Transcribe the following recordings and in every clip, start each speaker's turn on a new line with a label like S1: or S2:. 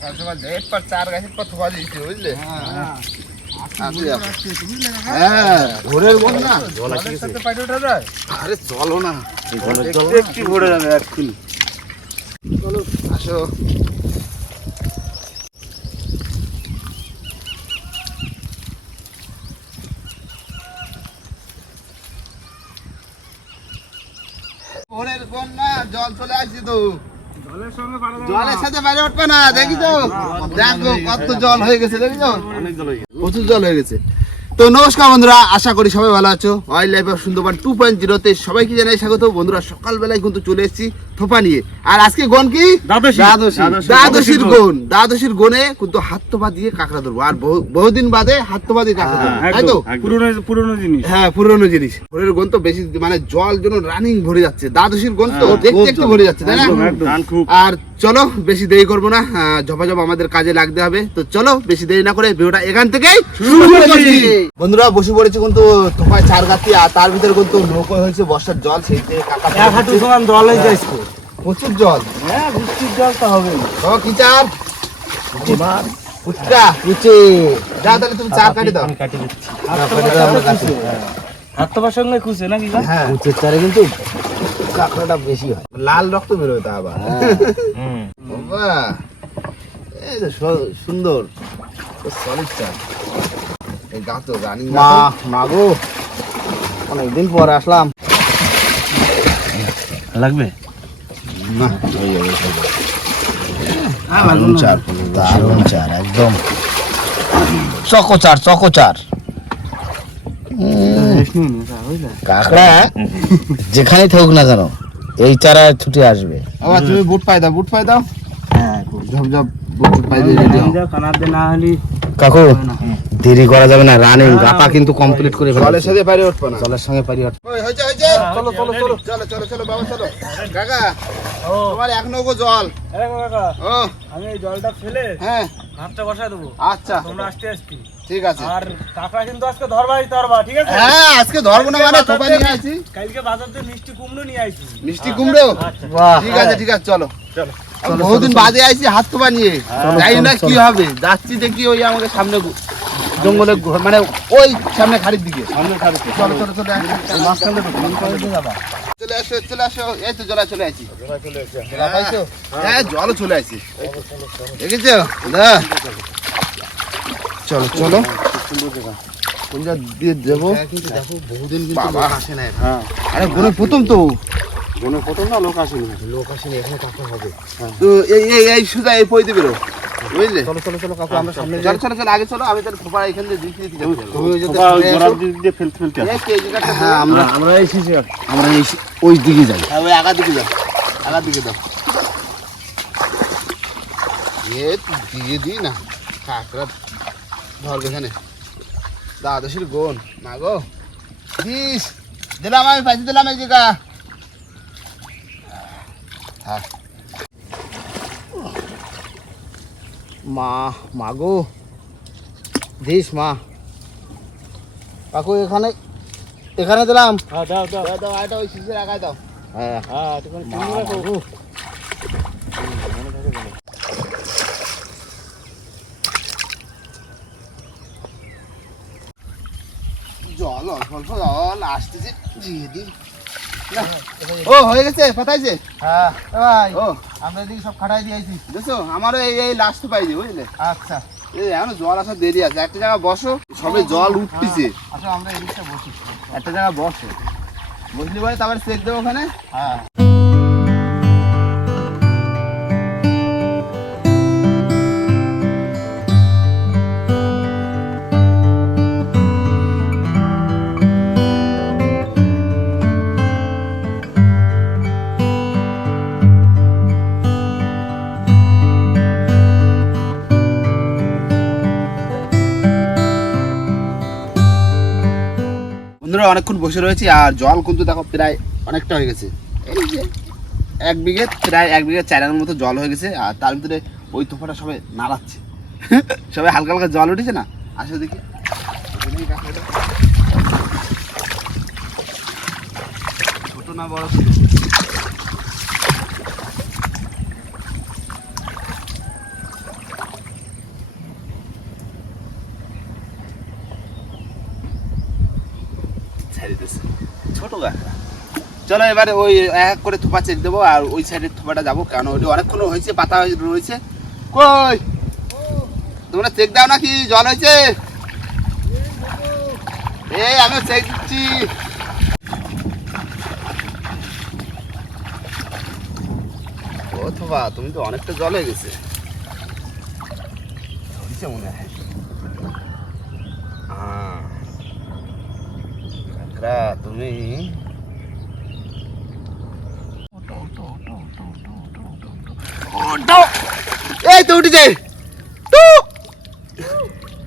S1: চার গাছের পর থোপা দিয়েছে বুঝলে
S2: হ্যাঁ
S1: ভোরের বল না আরে চলো না
S2: একটু
S1: বন্যা, জল চলে আসছে তো।
S2: জলের
S1: সাথে বাইরে উঠবে না দেখি তো। দেখো কত জল হয়ে গেছে দেখি তো।
S2: অনেক জল হয়ে গেছে।
S1: প্রচুর জল হয়ে গেছে। তো নমস্কার বন্ধুরা আশা করি সবাই ভালো আছো। Wild life of Sundarban two point জিরোতে সবাইকে জানাই স্বাগত। বন্ধুরা সকালবেলায় কিন্তু চলে এসেছি। থোপা নিয়ে। আর আজকে গন কি। দ্বাদশীর দ্বাদশীর কিন্তু হাত তোপা দিয়ে কাঁকড়া ধরবো। আর বহুদিন বাদে হাত তোপা দিয়ে কাঁকড়া ধরবো। তাই তো?
S2: পুরনো পুরনো জিনিস।
S1: হ্যাঁ পুরনো জিনিস। ভোরের গন তো বেশি মানে জল যেন রানিং ভরে যাচ্ছে। দ্বাদশীর গন তো
S2: হ্যাঁ,
S1: দেখতে একটু ভরে যাচ্ছে তাই না? আর চলো বেশি দেরি করব না। ঝপাঝপ আমাদের কাজে লাগতে হবে। তো চলো বেশি দেরি না করে ভিডিওটা এখান থেকেই শুরু করছি। বন্ধুরা বসে পড়েছে কিন্তু তোমার চার গাছি আর তার ভিতরে কিন্তু নৌকো হয়েছে বর্ষার জল সেই কাকা
S2: এক হাঁটু সমান জল হয়ে যায় স্কুল।
S1: প্রচুর জল।
S2: হ্যাঁ বৃষ্টির জল তো হবে
S1: ও কি চার ফুচকা কুচে যা তাহলে তুমি চার কাটি দাও।
S2: কাটি দিচ্ছি। হাত তোমার সঙ্গে খুশি? নাকি
S1: হ্যাঁ
S3: উচ্চের চারে কিন্তু কাঁকড়াটা বেশি হয়।
S1: লাল রক্ত বেরোয় তা আবার। বাবা এই তো সুন্দর। সলিড চার এই গাছ তো রানিং
S3: মা মা গো। অনেকদিন পর আসলাম।
S2: লাগবে?
S1: না।
S3: দারুণ চার দারুণ চার একদম। চকোচার চকোচার। কাঁকড়া যেখানে থাকুক না কেন এই চারা ছুটে আসবে।
S1: আবার তুমি বুট পাই দাও বুট পাই দাও।
S2: হলে
S3: কাকু দেরি করা যাবে না রানিং গাপা কিন্তু কমপ্লিট করে
S1: জলের সাথে পারে উঠবো না।
S3: জলের সঙ্গে পারি
S1: হয়েছে। চলো চলো চলো। চলো চলো চলো বাবা চলো। কাকা তোমার এক নৌকো জল। ও।
S2: আমি এই জলটা ফেলে
S1: হ্যাঁ।
S2: বসায় দেবো।
S1: আচ্ছা।
S2: তোমরা আসতে আসতে।
S1: ঠিক আছে।
S2: আর কাকা কিন্তু আজকে ধরবাই ধরবা ঠিক আছে?
S1: হ্যাঁ আজকে ধরবো না মানে থোপা নিয়ে আসি
S2: কালকে বাজার থেকে মিষ্টি কুমড়ো নিয়ে আইছি।
S1: মিষ্টি কুমড়ো?
S3: বাহ।
S1: ঠিক আছে ঠিক আছে চলো।
S2: চলো
S1: বহুদিন বাদে আইছি হাত তোপা নিয়ে। জানি না কি হবে। যাচ্ছি দেখি ওই আমাকে সামনে জঙ্গলে মানে ওই সামনে খাড়ির দিকে।
S2: সামনে
S1: চলো চলো চলো
S2: যাবা।
S1: চলে আসো চলে আসো। এই তো জলা চলে আসি জলা হ্যাঁ জলও চলে আসি দেখেছ? না চলো চলো। কোনটা দিয়ে দেবো? বাবা।
S2: হ্যাঁ।
S1: আরে বোনের প্রথম তো।
S2: মনে প্রথম না লোক আসেনি।
S3: লোক আসেনি এখানে কাঁকড়া হবে।
S1: তো এই এই এই সুদা এই পই দিবে বুঝলে?
S3: চলো চলো চলো কাকু আমরা সামনে
S1: চলো চলো চলো আগে চলো আমি তাহলে খোপা এখান দিয়ে দিচ্ছি দিচ্ছি
S3: তুমি ওই যে
S2: সবাই ওই গোড়ার দিক দিয়ে ফেলতে ফেলতে
S3: হ্যাঁ আমরা
S2: আমরা এসেছি
S3: আমরা এই ওই দিকে যাই।
S1: হ্যাঁ ওই আগা দিকে দাও আগা দিকে দাও এ দিয়ে দি না। কাকড়া ধরবে এখানে। দ্বাদশীর গোন না গো। দিস দিলাম আমি পাইছি দিলাম এই জায়গা। হ্যাঁ
S3: মা মা গো। দিস মা। কাকু এখানে এখানে দিলাম।
S2: হ্যাঁ দাও দাও।
S1: দাও দাও ওই শিশের আগায় দাও।
S3: হ্যাঁ।
S2: হ্যাঁ।
S1: জল অল্প অল্প জল আসতেছে। দিয়ে ও হয়ে গেছে পাতাইছে
S3: হ্যাঁ। ভাই।
S1: ও
S3: আমরা এদিকে সব খাটাই দিয়েছি
S1: দেখছ আমারও এই এই লাস্ট পাইছি বুঝলে?
S3: আচ্ছা।
S1: এই এখনও জল আসার দেরি আছে। একটা জায়গা বসো সবে জল উঠতেছে।
S3: আচ্ছা আমরা এদিকটা বসি।
S1: একটা জায়গা বসো। বুঝলি ভাই তারপরে চেক দেবো ওখানে?
S3: হ্যাঁ।
S1: অনেকক্ষণ বসে রয়েছি আর জল কিন্তু দেখো প্রায় অনেকটা হয়ে গেছে। এই যে এক বিঘে, প্রায় এক বিঘে চার মতো জল হয়ে গেছে আর তার ভিতরে ওই তোফাটা সবাই নাড়াচ্ছে। সবাই হালকা হালকা জল উঠেছে না? আসো দেখি। ছোট না বড় ছাড়ি দিতেছে ছোট কাঁকড়া চলো এবারে ওই এক করে থোপা চেক দেবো আর ওই সাইডের থোপাটা যাব, কারণ ওইটা অনেকক্ষণ হয়েছে, পাতা রয়েছে। কই? তোমরা চেক দাও নাকি? জল হয়েছে? এই আমি চেক দিচ্ছি। ও তুমি তো অনেকটা জল হয়ে গেছে। মনে হয়। এই তো।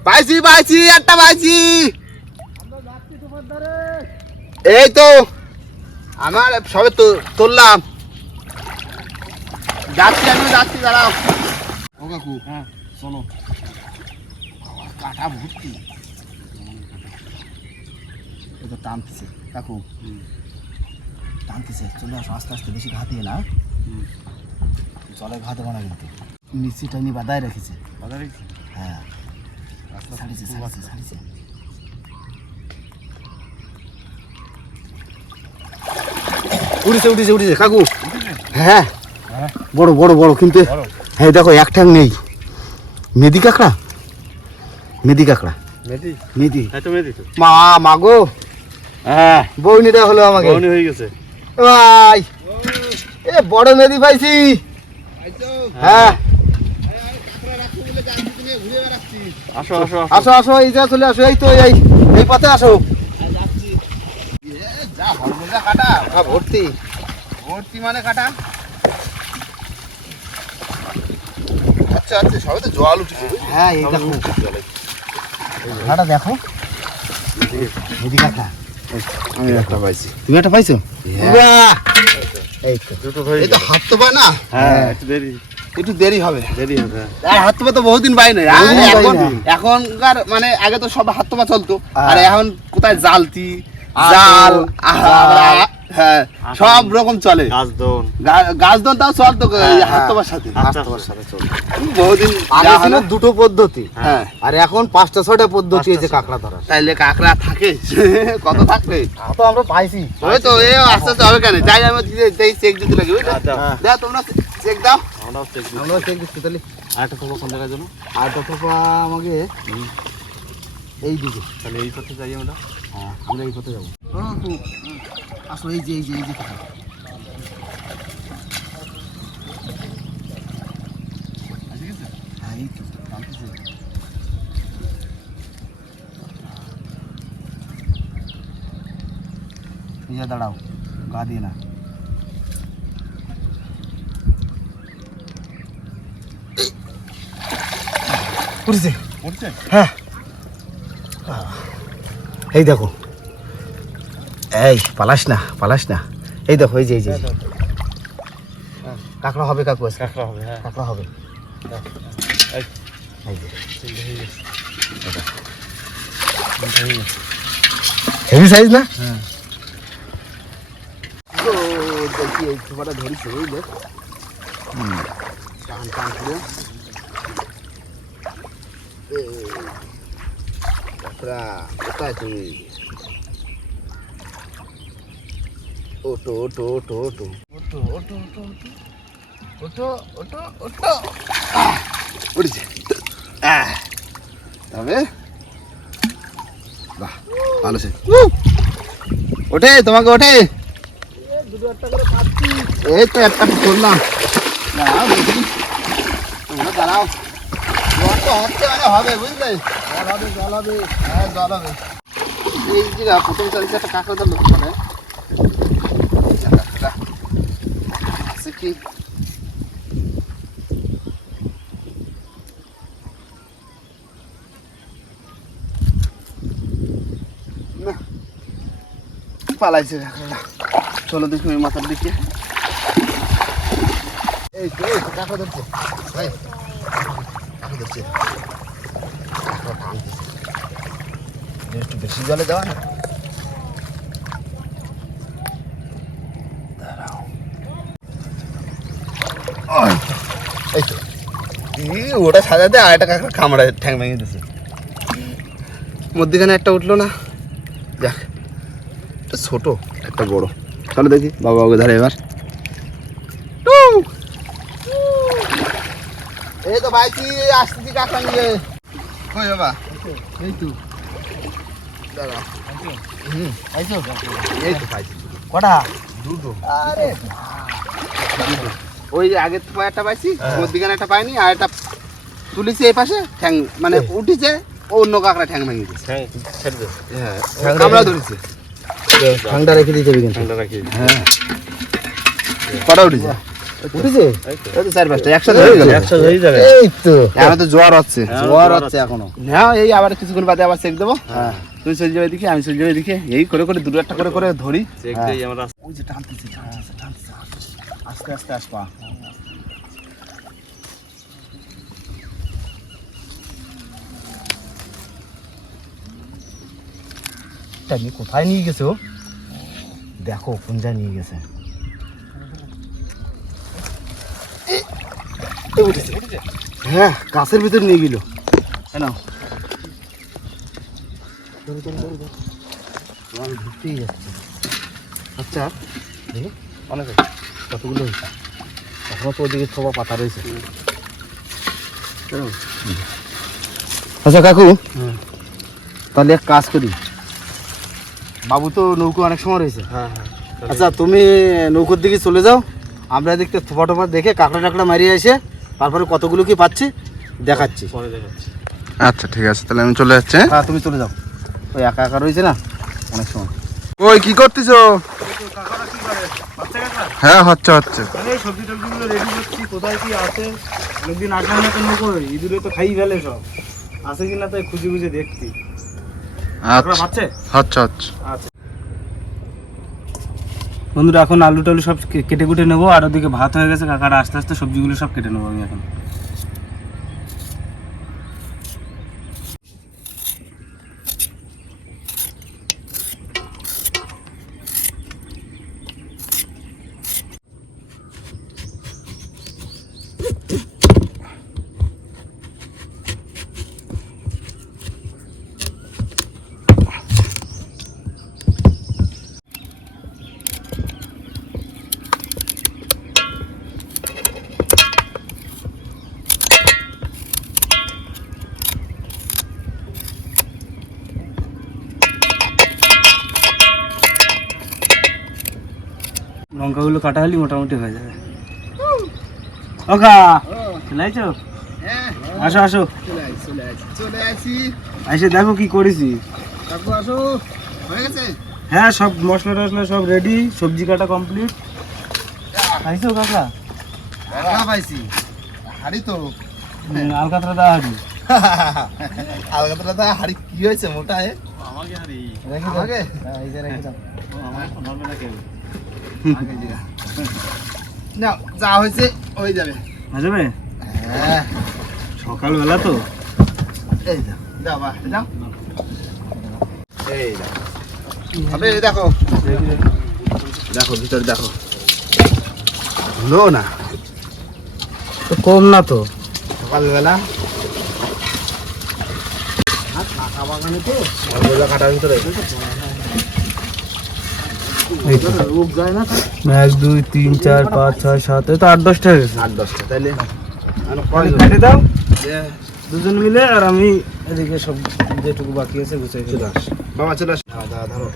S1: পাইছি পাইছি একটা পাইছি। এই তো। আমার সবে তো তুললাম। যাচ্ছি আমি যাচ্ছি দাঁড়াও। ও কাকু
S2: হ্যাঁ শোনো।
S1: কাটা ভর্তি। টানতেছে। কাকু। টানতেছে চলে আসো আস্তে আস্তে বেশি ঘা দিয়ে না জলে ঘা দেবো না কিন্তু বাদায় রেখেছে।
S2: বাজার রেখেছি?
S1: হ্যাঁ। ছাড়িছে ছাড়িছে ছাড়িছে। উঠেছে উঠেছে উঠেছে কাকু। হ্যাঁ।
S2: হ্যাঁ।
S1: বড় বড় বড় কিন্তু হ্যাঁ দেখো এক ঠ্যাং নেই। মেদি কাঁকড়া? মেদি কাঁকড়া?
S2: মেদি?
S1: মেদি।
S2: হ্যাঁ তো মেদি তো।
S1: মা মাগো
S2: হ্যাঁ।
S1: বউনিটা হলো আমাকে।
S2: বউনি হয়ে গেছে।
S1: ভাই। এ বড় মেদি পাইছি। হ্যাঁ।
S2: আসো আসো
S1: আসো। আসো এই যা চলে আসো এই তো এই এই পথে আসো। যা হরমোজা কাটা ওটা ভর্তি। ভর্তি মানে কাটা। আচ্ছা আচ্ছা সবে তো জল উঠেছে হ্যাঁ এই দেখো। কাটা দেখো। মেদি কাটা।
S2: আমি একটা পাইছি।
S1: তুমি একটা পাইছো? বাহ! এই তো।
S2: দুটো ধরে
S1: এই তো হাত তো পায় না?
S2: হ্যাঁ। একটু দেরি।
S1: একটু দেরি হবে।
S2: দেরি হবে হ্যাঁ।
S1: আর হাত তো তো বহুদিন পাই
S3: পাই
S1: এখন এখনকার মানে আগে তো সব হাত তো চলতো।
S3: হ্যাঁ।
S1: আর এখন কোথায় জালতি জাল। হ্যাঁ সব রকম চলে।
S2: গাছ দোন।
S1: গাছ দন তাও চলতো
S3: হ্যাঁ,
S1: এই হাত
S3: হ্যাঁ।
S1: তো পার সাথে
S3: সাথে চলবে।
S1: বহুদিন
S3: আগে ছিল দুটো পদ্ধতি।
S1: হ্যাঁ।
S3: আর এখন পাঁচটা ছটা পদ্ধতি আছে কাঁকড়া ধরার
S1: তাইলে কাঁকড়া থাকে? কত থাকবে?
S3: তো আমরা পাইছি।
S1: ওই তো এ আস্তে আস্তে হবে কেন? যাই আমি চেক দিতে লাগে বুঝলে?
S2: আচ্ছা।
S1: তোমরা চেক দাও।
S2: আমরাও চেক দিই
S3: আমরা চেক দিচ্ছি তাহলে
S2: আরেকটা খবর কোন জায়গায় জন্য
S3: আর টপা আমাকে এই দিকে।
S2: তাহলে এই পথে যাই আমরা।
S3: হ্যাঁ আমরা এই পথে যাব
S1: আসো এই যে এই যে এই যে হ্যাঁ এই তো।
S3: দাঁড়াও গা দিয়ে না উঠেছে
S2: পড়ছে
S3: হ্যাঁ এই দেখো। এই পালাস না পালাস না। এই দেখো এই যে এই যে হ্যাঁ, কাঁকড়া হবে কাকু।
S2: কাঁকড়া হবে হ্যাঁ।
S3: কাঁকড়া হবে?
S2: হয়ে
S3: হেভি সাইজ না?
S1: তো দেখি এই ছোপাটা ধরিছে বুঝলে টান টান করে さあ、おかしい。おとおとおとおと。おとおとおとおと。おとおとおと。ああ、り。ああ、পালাইছে কাঁকড়াটা চলো দেখি ওই মাথার দিকে এই কাঁকড়া ধরছে। ভাই টানতেছে। একটু বেশি জলে দেওয়া না? এই তো। ওটা সাজাতে আর একটা কাঁকড়া কামড়ায় ঠ্যাং ভেঙে দিছে। মধ্যখানে একটা উঠল না? যাক ছোট, একটা বড়। তাহলে দেখি, বাবা ওকে ধরে এবার। ভাইছি আসতেছি কাকা নিয়ে। কই বাবা?
S3: এই তো
S1: দাঁড়া
S3: হুম। পাইছো
S1: এই তো পাইছি
S3: কটা?
S1: দুটো।
S3: আরে
S1: ওই যে আগের পায়েরটা পাইছি মধ্যিখানে একটা পাইনি আর একটা তুলেছি এই পাশে ঠ্যাং মানে উঠেছে ও অন্য কাকড়া ঠ্যাং ভেঙে দিয়েছে।
S2: হ্যাঁ
S1: হ্যাঁ
S3: ঠ্যাংটা
S1: কামড়া ধরেছে।
S3: ঠান্ডা রেখে দিতে
S2: ঠান্ডা রাখি
S3: হ্যাঁ।
S1: কটা উঠেছে?
S3: উঠেছে
S2: এই তো
S1: চার পাঁচটা একসাথে হয়ে গেল
S2: হয়ে যাবে।
S3: এই তো।
S1: এখন তো জ্বর হচ্ছে।
S2: হ্যাঁ,
S3: জ্বর
S2: জ্বর
S3: হচ্ছে এখনও।
S1: হ্যাঁ এই আবার কিছুক্ষণ বাদে আবার চেক দেবো।
S3: হ্যাঁ।
S1: তুমি চলে যাবে দিকে আমি চলে যাবে এই করে করে দুটো একটা করে করে ধরি।
S2: চেক
S3: হ্যাঁ।
S2: দেই আমরা।
S1: ওই যে টানতেছে আস্তে আস্তে আসবা।
S3: কোথায় নিয়ে গেছে ও? দেখো কোন জায়গায় নিয়ে গেছে। হ্যাঁ গাছের ভিতর নিয়ে গেল। কেন ঢুকতেই যাচ্ছে। আচ্ছা
S2: অনেক
S3: কতগুলো হয়েছে? এখনও তো ওদিকে সবা পাতা রয়েছে। আচ্ছা কাকু। তাহলে এক কাজ করি। বাবু তো নৌকো অনেক সময় রয়েছে।
S2: হ্যাঁ হ্যাঁ।
S3: আচ্ছা তুমি নৌকোর দিকে চলে যাও। আমরা দেখতে থোপা টোপা দেখে কাঁকড়া টাকড়া মারিয়ে এসে তারপরে কতগুলো কি পাচ্ছি দেখাচ্ছি।
S2: পরে দেখাচ্ছি।
S1: আচ্ছা ঠিক আছে তাহলে আমি চলে যাচ্ছি
S3: হ্যাঁ? তুমি চলে যাও। ওই একা একা রয়েছে না? অনেক সময়।
S1: ওই কি করতেছো? হ্যাঁ হচ্ছে হচ্ছে।
S3: সবজি টবজিগুলো রেডি করছি কোথায় কি আছে? অনেকদিন আসলাম না তো নৌকো ইঁদুরে তো খাই ফেলে সব। আছে কিনা তাই খুঁজে খুঁজে দেখছি।
S1: আচ্ছা হচ্ছে।
S3: আচ্ছা। বন্ধুরা, এখন আলু টালু সব কেটে কুটে নেব, আর ওদিকে ভাত হয়ে গেছে, কাকারা আস্তে আস্তে সবজিগুলো সব কেটে নেব আমি এখন। কাটা হলে মোটামুটি হয়ে যাবে। ওকা চলে আইছো? আসো আসো।
S1: চলে আসি
S3: এসে দেখো কি করেছি।
S1: কাকু আসো। হয়ে গেছে?
S3: হ্যাঁ সব মশলা টশলা সব রেডি সবজি কাটা কমপ্লিট খাইছো কাকা
S1: পাইছি। হাড়ি তো।
S3: আলকাতরা দা হাড়ি।
S1: আলগাতলা দা হাড়ি কি হয়েছে মোটা এ?
S2: আমাকে
S3: দাও
S1: আমাকে?
S3: হ্যাঁ, এই যে রেখে দাও।
S2: আমার না কেউ।
S1: না যা হয়েছে হয়ে যাবে।
S3: হয়ে যাবে?
S1: হ্যাঁ।
S3: সকালবেলা তো।
S1: এই দাও দাও বা দাও এই দাও হবে দেখো। দেখো ভিতরে দেখো। লো না।
S3: তো কম না তো।
S1: সকালবেলা।
S3: ফাঁকা বাগানে তো।
S1: কাটার ভিতরে।
S3: এক দুই তিন চার পাঁচ ছয় সাত এই তো আট দশটা গেছে।
S1: আট দশটা তাইলে? কয়জন?
S3: কেটে দাও। দুজন মিলে আর আমি এদিকে সব যেটুকু বাকি আছে গুছাই
S1: চলে আস। বাবা চলে আস। দাও, দাও, ধরো।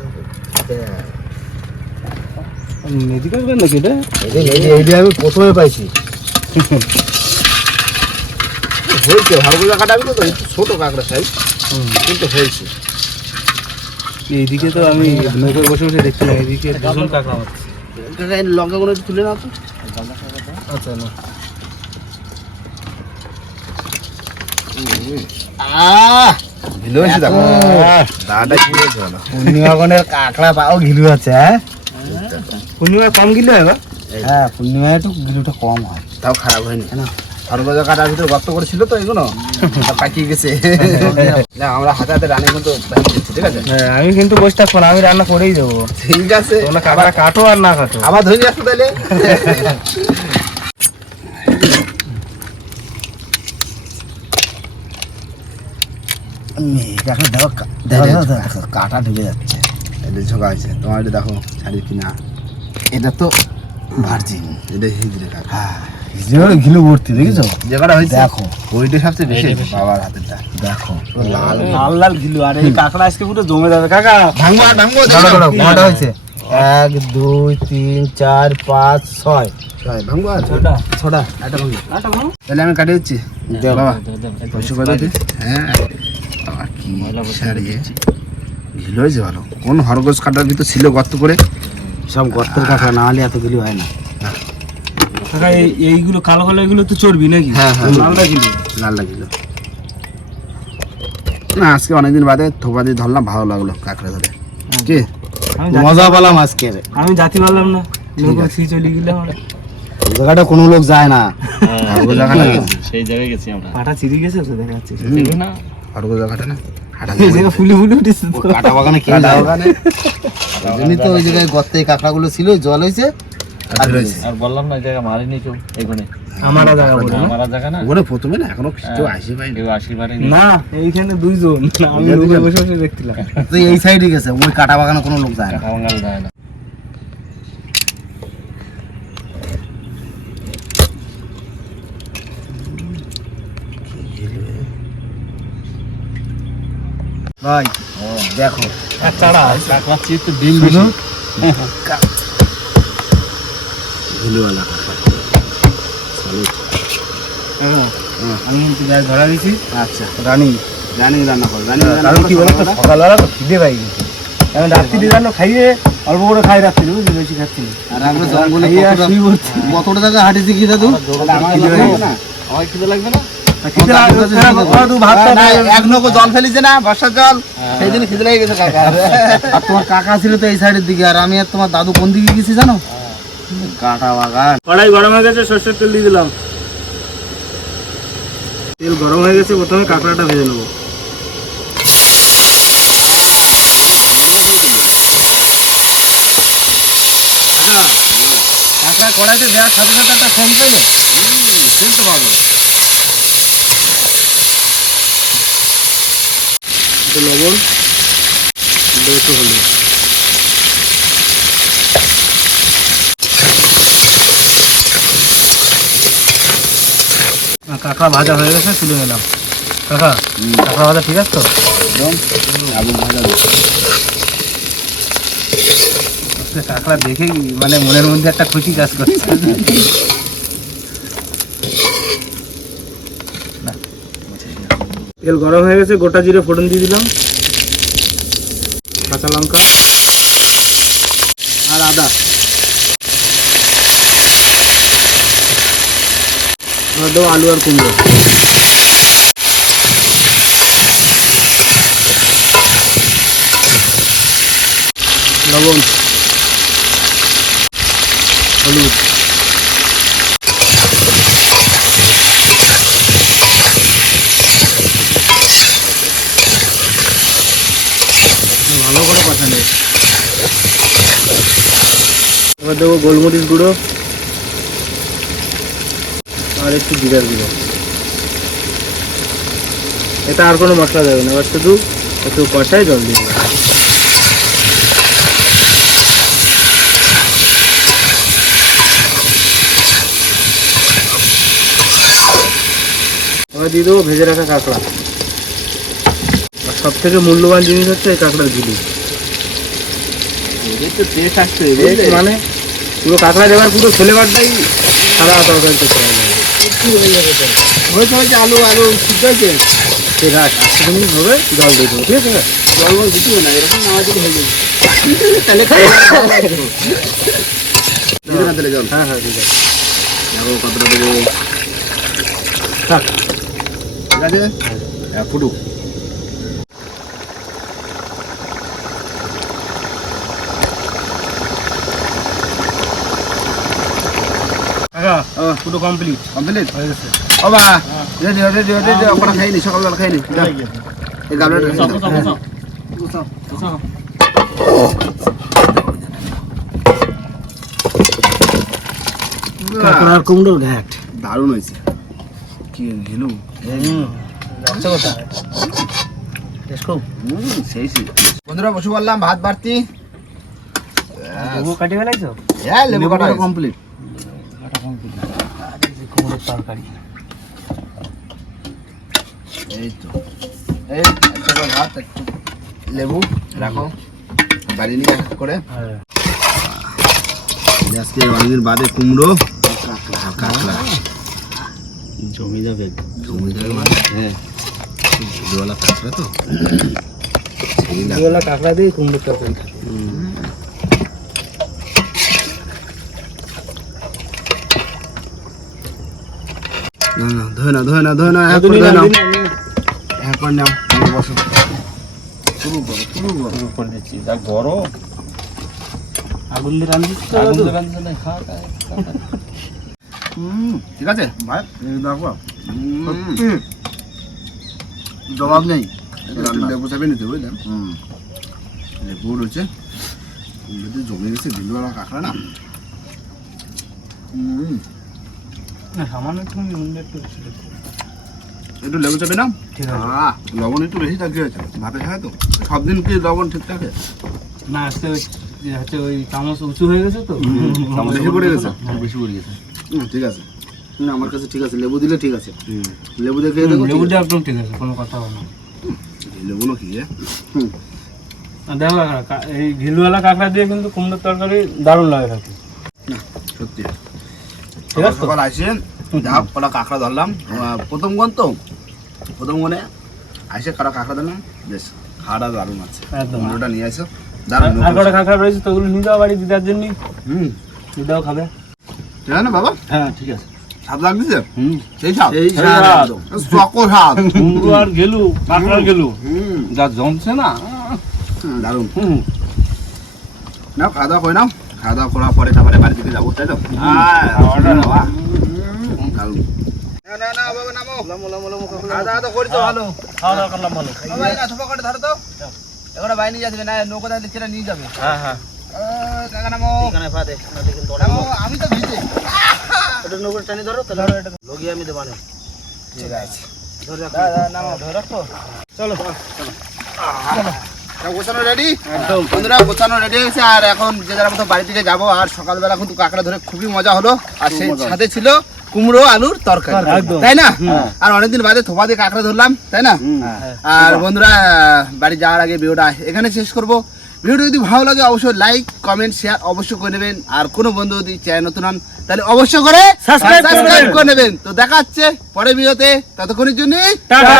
S3: এদিকে আসবেন নাকি এটা?
S4: এইটা আমি প্রথমে পাইছি।
S1: হয়েছে ভালো তো একটু ছোট কাঁকড়া সাইজ কিন্তু হয়েছে।
S3: এইদিকে তো আমি নৌকোর বসে বসে দেখছি না এইদিকে দুজন কাকা হচ্ছে
S1: কাকা এই লঙ্কাগুলো একটু তুলে নাও তো।
S3: আচ্ছা না
S4: পূর্ণিমাগণের কাঁকড়া পাও ঘিলু আছে হ্যাঁ?
S3: পূর্ণিমায় কম গিলে
S4: হ্যাঁ পূর্ণিমায় একটু ঘিলুটা কম হয়।
S1: তাও খারাপ হয়নি। আর রোজা কাটার ভিতরে গর্ত করেছিল তো এগুলো। পাকিয়ে গেছে। না আমরা হাতে হাতে রানি কিন্তু ঠিক আছে?
S3: আমি কিন্তু বসে থাকব আমি রান্না করেই দেবো।
S1: ঠিক আছে।
S3: তোমরা কাকা কাটো আর না কাটো।
S1: আবার ধরে তাহলে।
S4: কাঁটা ঢুকে যাচ্ছে।
S1: এটা ঝোঁকা হয়েছে। তোমার এটা দেখো ছাড়ি কিনা।
S3: এটা তো ভার্জিন
S1: এটা হিজড়ে কাকা।
S3: হ্যাঁ। ঘিলু ভর্তি দেখেছ?
S1: যে কটা হয়েছে
S3: দেখো।
S1: ওইটা সবচেয়ে বেশি বাবার হাতেরটা
S3: দেখো।
S1: লাল।
S4: লাল লাল ঘিলু আর এই কাঁকড়া আজকে পুরো জমে যাবে। কাকা!
S1: ভাঙবো আর ভাঙবো
S3: দাঁড়াও, দাঁড়াও, কটা হয়েছে? এক দুই তিন চার পাঁচ ছয়।
S1: ছয়, ভাঙবো আর?
S4: ছোটা।
S1: ছটা। একটা ভাঙবো। তাহলে আমি কাটিয়ে দিচ্ছি।
S3: দাও।
S1: বাবা পয়সা করে দিচ্ছি। হ্যাঁ। বাবা কি সারিয়ে ঘিলো হয়েছে ভালো। কোন হরগোজ কাটার ভিতর ছিল গর্ত করে?
S3: সব গর্তের কাঁকড়া না হলে এত গিলু হয় না।
S4: কাকা এইগুলো কালো কালো এগুলো তো চর্বি নাকি?
S1: হ্যাঁ, হ্যাঁ। লাল লাগিল? না আজকে অনেকদিন বাদে থোপা দিয়ে ধরলাম ভালো লাগল কাঁকড়া ধরে। কি?
S3: মজা পেলাম আজকের।
S4: আমি জাতি পারলাম না। চলে গেলাম
S3: জায়গাটা কোনো লোক যায় না।
S1: হরগোজ জায়গাটা
S2: সেই জায়গায় গেছি আমরা।
S4: পাটা চিরি গেছে তো দেখা যাচ্ছে।
S2: না।
S1: হরগোজ জায়গাটা না? হাঁটা
S4: এই ফুলে ফুলে উঠেছে
S3: কাটা বাগানে কেউ যায়? না ওই তো ওই জায়গায় গর্তে কাঁকড়াগুলো ছিল জল হয়েছে। আর
S2: বললাম না জায়গা মারিনি কেউ এখানে
S4: আমারা জায়গা বলে না?
S2: জায়গা না?
S1: ওখানে প্রথমে না এখনও কেউ আসে পাই
S2: কেউ আশীর্বাদ
S4: না এইখানে দুইজন। আমি বসে বসে দেখছিলাম।
S3: তো এই সাইডে গেছে ওই কাটা বাগানে কোনো লোক যায় না।
S2: কামাঙ্গাল যায় না।
S3: ভাই দেখো।
S2: কাকড়া ডিম
S3: শুধু
S1: ধুলিওয়ালা
S4: আমি কিন্তু গ্যাস ধরা দিয়েছি
S1: আচ্ছা।
S3: রানী।
S1: জানি রান্না করো। জানি
S3: কারণ কি বলতো সকালবেলা তো খিদে পাই
S4: রাত্রি রান্না খাইয়ে অল্প করে খাই রাত্রি বুঝলি? বেশি খাচ্ছি
S3: আর আমরা জঙ্গলে
S4: শুয়ে পড়ছি।
S3: কতটা জায়গা হাঁটেছি কি দাদু?
S1: খিদে লাগবে না?
S2: আমার খিদে লাগবে।
S1: এক নৌকো জল ফেলিছে না বর্ষার জল। সেই দিন খিদে লেগে গেছে কাকা।
S3: আর তোমার কাকা ছিল তো এই সাইডের দিকে আর আমি আর তোমার দাদু কোন দিকে গেছি জানো? কাটা বাগান।
S4: কড়াই গরম হয়ে গেছে, সর্ষের তেল দিয়ে দিলাম। তেল গরম হয়ে গেছে, প্রথমে কাঁকড়াটা ভেজে নেব। কাঁকড়া কড়াইতে দেওয়ার সাথে সাথে একটা সেন্ট পেলে
S1: শুনতে পাবো
S4: একটু লবণ, একটু হলুদ। কাঁকড়া ভাজা হয়ে গেছে তুলে নিলাম। কাকা কাঁকড়া ভাজা ঠিক আছে তো?
S1: আবু ভাজা
S4: কাঁকড়া দেখেই মানে মনের মধ্যে একটা খুশি কাজ করছে। তেল গরম হয়ে গেছে গোটা জিরে ফোড়ন দিয়ে দিলাম। কাঁচা লঙ্কা আর আদা দেবো আলু আর কুমড়ো। লবণ। হলুদ। ভালো করে পাঠানো এবার দেবো গোলমরিচ গুঁড়ো। একটু জিরার গুঁড়ো। এটা আর কোনো মশলা দেবে না এবার শুধু একটু কষায় জল দিয়ে দেবে। এবার দিয়ে দেবো ভেজে রাখা কাঁকড়া। আর সব থেকে মূল্যবান জিনিস হচ্ছে এই কাঁকড়ার ঝিলি মানে পুরো কাঁকড়া দেওয়ার পুরো ফ্লেভারটাই সারা তরকারিতে যাবে
S1: হয়েছে হয়েছে আলু আলু সিদ্ধ হয়েছে
S4: ঠিক আছে আটশো মিনিট হবে জল দিয়ে দেবো ঠিক আছে?
S1: জল বল দিতে হবে না এরকম আমার দিলে হয়ে যাবে।
S4: তাহলে
S1: তাহলে জল।
S4: হ্যাঁ হ্যাঁ ঠিক আছে।
S1: দেখো কতটা দেবো।
S4: থাক।
S1: ঠিক আছে? হ্যাঁ, ফুটুক
S4: কাকা পুরো কমপ্লিট
S1: কমপ্লিট
S4: হয়ে গেছে।
S1: ও বা রেডি রেডি রেডি ওখানে খাইনি সকালবেলা খাইনি। এই গাবলাটা
S2: বসাও, বসাও, বসাও।
S1: গুছাও।
S2: বসাও।
S3: কাঁকড়ার কুমড়োর ঘাট।
S1: দারুণ হয়েছে। কি ঘিলু
S3: খুব।
S1: হুম সেই সেই। বন্ধুরা বসে বললাম ভাত বাড়তি।
S4: লেবু ফেলাইছো?
S1: হ্যাঁ লেবু কাটা
S3: কমপ্লিট
S4: কুমড়োর তরকারি
S1: এই তো এই একটা ভাত একটু লেবু রাখো বাড়ি নিয়ে করে
S4: হ্যাঁ
S1: আজকে অনেকদিন বাদে কুমড়ো কাঁকড়া
S2: জমি যাবে
S1: জমি যাবে মানে হ্যাঁ ঝুড়িওয়ালা কাঁকড়া তো লাগে।
S4: কাঁকড়া দিয়ে কুমড়োর তরকারি খাবে
S1: না না ধোয় না ধোয় না ধোয় না এক করে নাও। এক করে নাও বসো। শুরু করো শুরু করো।
S2: শুরু করে দিচ্ছি যা গরম।
S4: আগুন দিয়ে তো
S2: আগুন খা।
S1: হুম ঠিক আছে ভাই এই দেখো। জবাব নেই। লেবু চাপে নিতে বুঝলেন হুম লেবু রয়েছে। জমে গেছে ভিন্ডুয়ালা কাঁকড়া না। হুম।
S4: না সামান্য একটু নুন একটু বেশি দিতে
S1: একটু লেবু চাপে নাও।
S4: ঠিক আছে।
S1: লবণ একটু বেশি থাকে হয়েছে। ভাতে খায় তো? সব দিন কি লবণ ঠিক থাকে?
S4: না আজকে হচ্ছে ওই চামচ উঁচু হয়ে গেছে তো।
S1: বেশি পড়ে গেছে?
S2: বেশি পড়ে গেছে।
S1: হুম, ঠিক আছে।
S3: না আমার কাছে ঠিক আছে। লেবু দিলে ঠিক আছে। লেবু দেখো ঠিক
S4: লেবুটা একদম ঠিক আছে কোনো কথা হবে না।
S1: লেবু না কি হ্যাঁ
S4: আর দেখো এই ঘিলুওয়ালা কাঁকড়া দিয়ে কিন্তু কুমড়োর তরকারি দারুণ লাগে থাকে
S1: সত্যি।
S4: আছে তো?
S1: সকাল আসেন যা কটা কাঁকড়া ধরলাম। প্রথম গন তো? প্রথম গনে আসে কটা কাঁকড়া ধরলাম বেশ খাওয়াটা দারুণ আছে।
S4: একদম।
S1: নিয়ে আসো। দারুণ
S4: আর কটা কাঁকড়া রয়েছে তো ওগুলো নিয়ে যাও বাড়ি দিদার জন্য
S1: হুম।
S4: দিদাও খাবে।
S1: ঠিক আছে বাবা?
S2: হ্যাঁ ঠিক আছে।
S1: স্বাদ লাগছে সেই স্বাদ।
S3: সেই
S2: স্বাদ।
S1: স্বাদ। চকো স্বাদ।
S2: কুমড়ো আর গেলু কাঁকড়ার গেলু যা জমছে না।
S1: দারুণ।
S2: হুম।
S1: নাও খাওয়া দাওয়া করে নাও। খাওয়া দাওয়া করার পরে তারপরে বাড়ি থেকে যাব তাই তো। হুম, দারুণ না না না বাবা নামো। খাওয়া দাওয়া তো করেছ ভালো।
S4: খাওয়া দাওয়া করলাম ভালো।
S1: বাবা না ছোপা করে ধরো তো। এগুলো বাইরে নিয়ে যাবে না নৌকো তাহলে ছেড়ে নিয়ে যাবে।
S4: হ্যাঁ হ্যাঁ।
S1: কাকা নামো।
S3: এখানে পা দে নদী কিন্তু অনেক
S1: নামো আমি তো ভিজে।
S3: এটা নৌকো টানি ধরো তাহলে লগি আমি দেবানে
S1: ঠিক আছে।
S3: ধরে রাখো।
S1: নামো। ধরে রাখো। চলো। চলো। চলো। গোছানো রেডি বন্ধুরা গোছানো রেডি হয়েছে আর এখন যে যার মতো বাড়ি থেকে যাব আর সকালবেলা কিন্তু কাঁকড়া ধরে খুবই মজা হলো। আর সেই সাথে ছিল কুমড়ো আলুর তরকারি। তাই না? আর অনেকদিন বাদে থোপা দিয়ে কাঁকড়া ধরলাম তাই না? আর বন্ধুরা বাড়ি যাওয়ার আগে ভিডিওটা এখানে শেষ করব। ভিডিও যদি ভালো লাগে অবশ্যই লাইক কমেন্ট শেয়ার অবশ্যই করে নেবেন। আর কোনো বন্ধু যদি চ্যানেল নতুন হন তাহলে অবশ্যই
S4: করে
S1: সাবস্ক্রাইব
S4: নেবেন।
S1: করে নেবেন। তো দেখা হচ্ছে পরে ভিডিওতে। ততক্ষণের জন্য
S4: টাটা।